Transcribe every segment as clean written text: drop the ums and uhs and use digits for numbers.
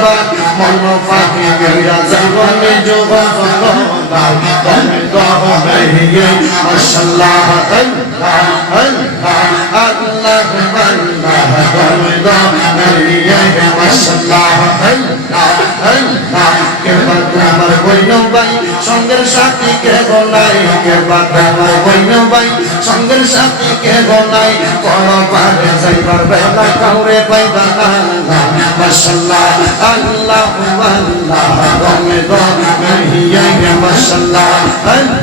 করবার মন পাখি গইরা জীবনে যোগ জগদাই তুমি দহবে মাশাআল্লাহ আল্লাহ আল্লাহ আল্লাহ আল্লাহ তুমি দহবে মাশাআল্লাহ আল্লাহ আল্লাহ কে তোমার বইন ভাই সঙ্গের সাথী কে গোলাই কে তোমার বইন ভাই সঙ্গের সাথী কে গোলাই কোন পারে যাইবার বেলা কাউরে পাইবা না মাশাআল্লাহ আল্লাহ আল্লাহ তুমি দহবে মাশাআল্লাহ আল্লাহ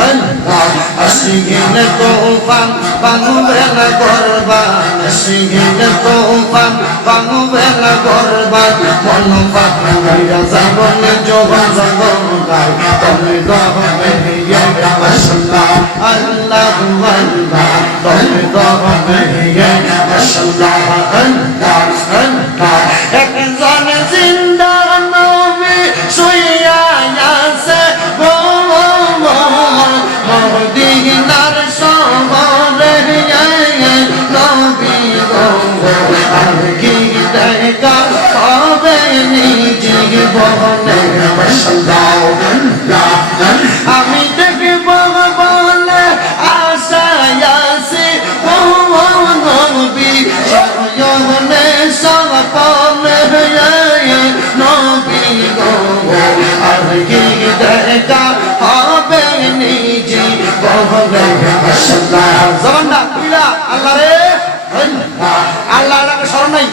আল্লাহ আসিগিনে তোফান বানুবে না গরবান আসিগিনে তোফান বানুবে না গরবান মন পাখি গইরা জীবনে যোগ জগদাই তুমি দহবে মাশাআল্লাহ আল্লাহ আল্লাহ তুমি দহবে মাশাআল্লাহ আল্লাহ আল্লাহ একজন জিন্দা নবী শুইয়া আছে গো মদিনার শহরে নবী গো আর কি দেখা হবে জীবনে মাশাআল্লাহ আমি দেখব বলে আশায় আছি ও নবী শয়নে সপনে নবী গো আর কি দেখা হবে জীবনে মাশাআল্লাহ জবানটা কইলা আল্লাহ রে আল্লাহ আল্লাহকে স্মরণ নাই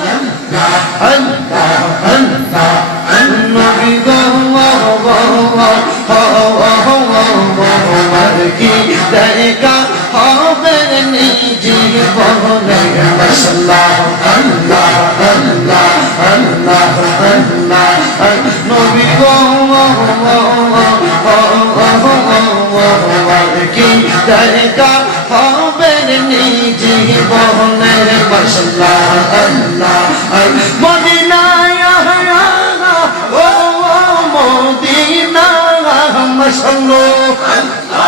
নবী গো কি দেখা হবে জীবনে মাশাআল্লাহ আল্লাহ আল্লাহ আল্লাহ আল্লাহ নবী গো কি দেখা হবে জীবনে মাশাআল্লাহ আল্লাহ মদিনায় ও মদিনা মাশাআল্লাহ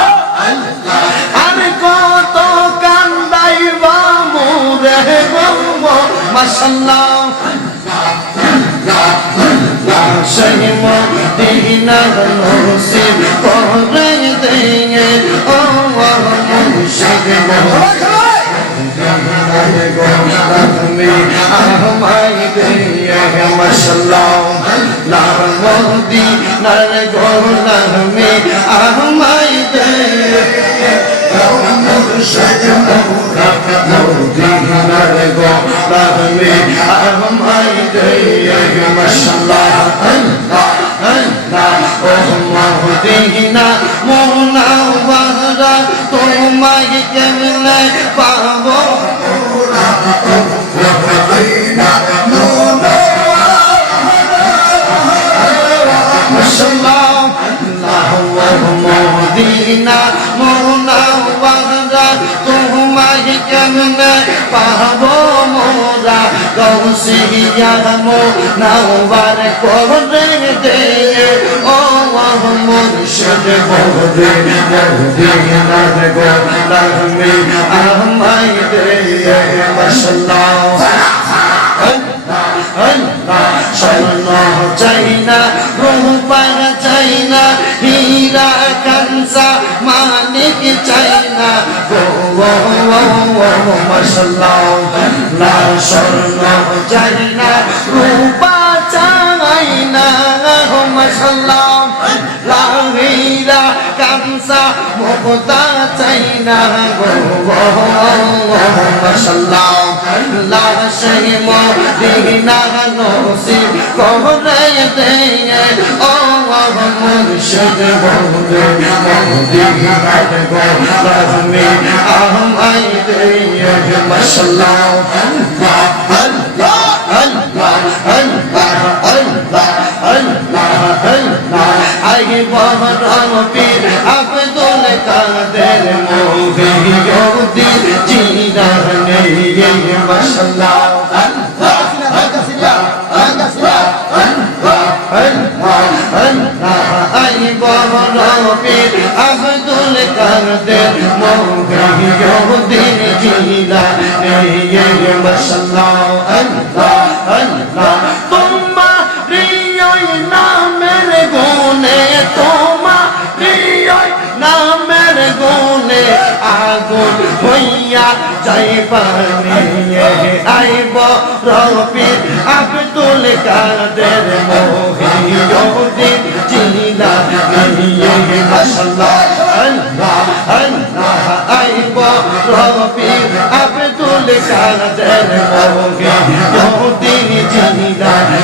আর কত কান্দাইবা মোরে গো মাশাআল্লাহ সেই মদিনা নসিব করে দিয়ে ও মুর্শিদ তুমি আমায় দিয়ে মাশাআল্লাহ মদিনার গোলামি আমায় দিয়ে মুর্শিদ মদিনার গোলামি আমায় দিয়ে মাশাআল্লাহ আল্লাহ আল্লাহ ও মদিনা মুনাওয়ারা তোমায় কেমনে পাবো মদিনা মুনাওয়ারা মাশাআল্লাহ মদিনা মুনাওয়ারা তোমায় কেমনে পাবো মোরা গৌসিয়া মুনাওয়ার করে দে ও মুর্শিদ মদিনার গোলামি আমায় দে মাশাআল্লাহ স্বর্ণ চাই না রূপা চাই না হীরা কাঞ্চা মানিক চাই না মাশাআল্লাহ স্বর্ণ চাই না রূপা চাই না মাশাআল্লাহ হীরা কাঞ্চা মুক্তা চাই না মাশাআল্লাহ সেই মদিনা নসিব করে দে ও মুর্শিদ মদিনার গোলামি আমায় দে মাশাআল্লাহ আল্লাহ আল্লাহ আল্লাহ আল্লাহ আল্লাহ আল্লাহ আই বহরম পীর আব্দুল কাদের মোহিউদ্দিন জিলানী মাশাআল্লাহ আই বহরম পীর আব্দুল কাদের মোহিউদ্দিন জিলানী মাশাআল্লাহ আল্লাহ আল্লাহ আগুন হইয়া যাইবানি আইব রফিক আব্দুল কাদের মহিউদ্দিন জিলানী মাশাআল্লাহ আল্লাহ আল্লাহ আইব রফিক আব্দুল কাদের মহিউদ্দিন জিলানী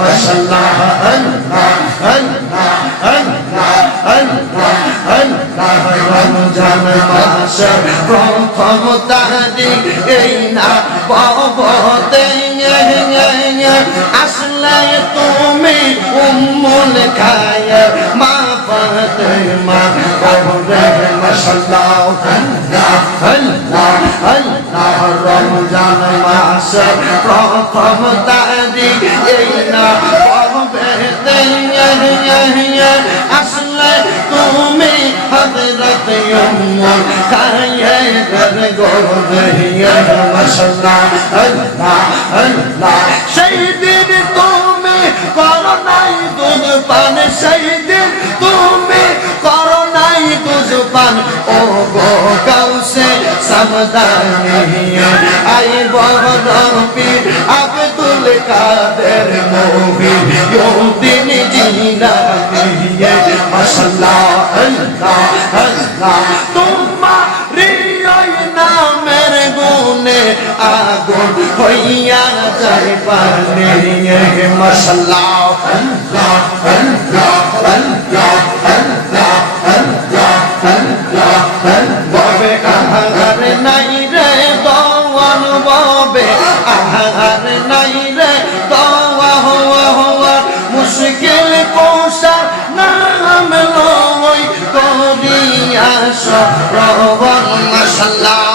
মাশাআল্লাহ আল্লাহ আল্লাহ আল্লাহ আল্লাহ আল্লাহ রমজান মাসে প্রথম তারিখ এই না পাবতে আসলে তুমি উম্মুল খায়ের মা ফাতেমা কবরে মাশাআল্লাহ আল্লাহ আল্লাহ আল্লাহ রমজান মাসে প্রথম তারিখ এই না পাবতে আসলে তুমি হযরত উম্মুল খায়ের কবরে মাশাআল্লাহ আল্লাহ আল্লাহ সেই দিন তুমি করো নাই দুধ পান সেই দিন তুমি করো নাই দুধ পান ও গো গাউসে সামদানি আইব রফিক আব্দুল কাদের মহিউদ্দিন জিলানী মাশাআল্লাহ আল্লাহ আল্লাহ তোমারি ওই নামের গুণে আগুন হইয়া যাইবানি মাশাআল্লাহ আল্লাহ আল্লাহ আল্লাহ আল্লাহ আল্লাহ আল্লাহ ববে আহার নাই রে দওয়ান ববে আহার নাই রে দওয়া হওয়া মুশকিল কোশা নাম লই করিয়া সরবন মাশাআল্লাহ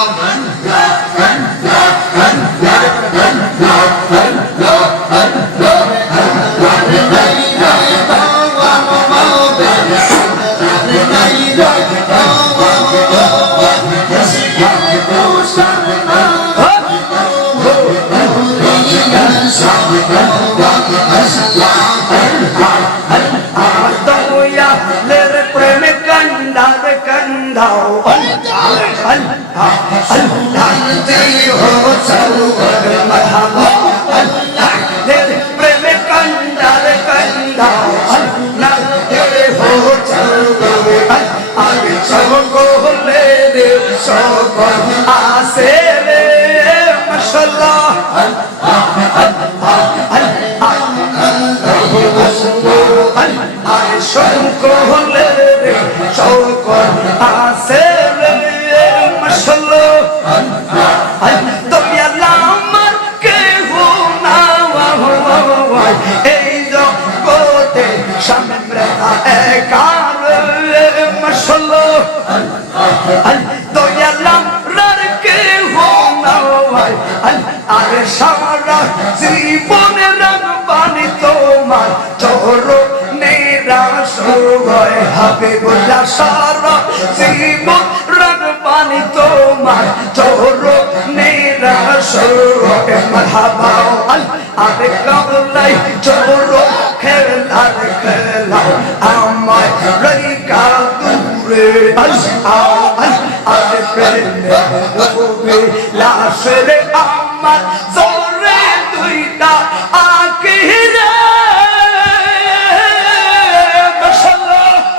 সারা জীবনে রাগবানি তোমার চরণে রাস হয় হাবিবুল্লাহ সারা জীবন রাগবানি তোমার চরণে রাস হয় মারহাবা আরে কামলাই চরণ খেলার খেলাও আমায় রইকা দূরে আরে প্রেমে রবে লাশের আমার জোরে দুইটা আকিরে মাশাআল্লাহ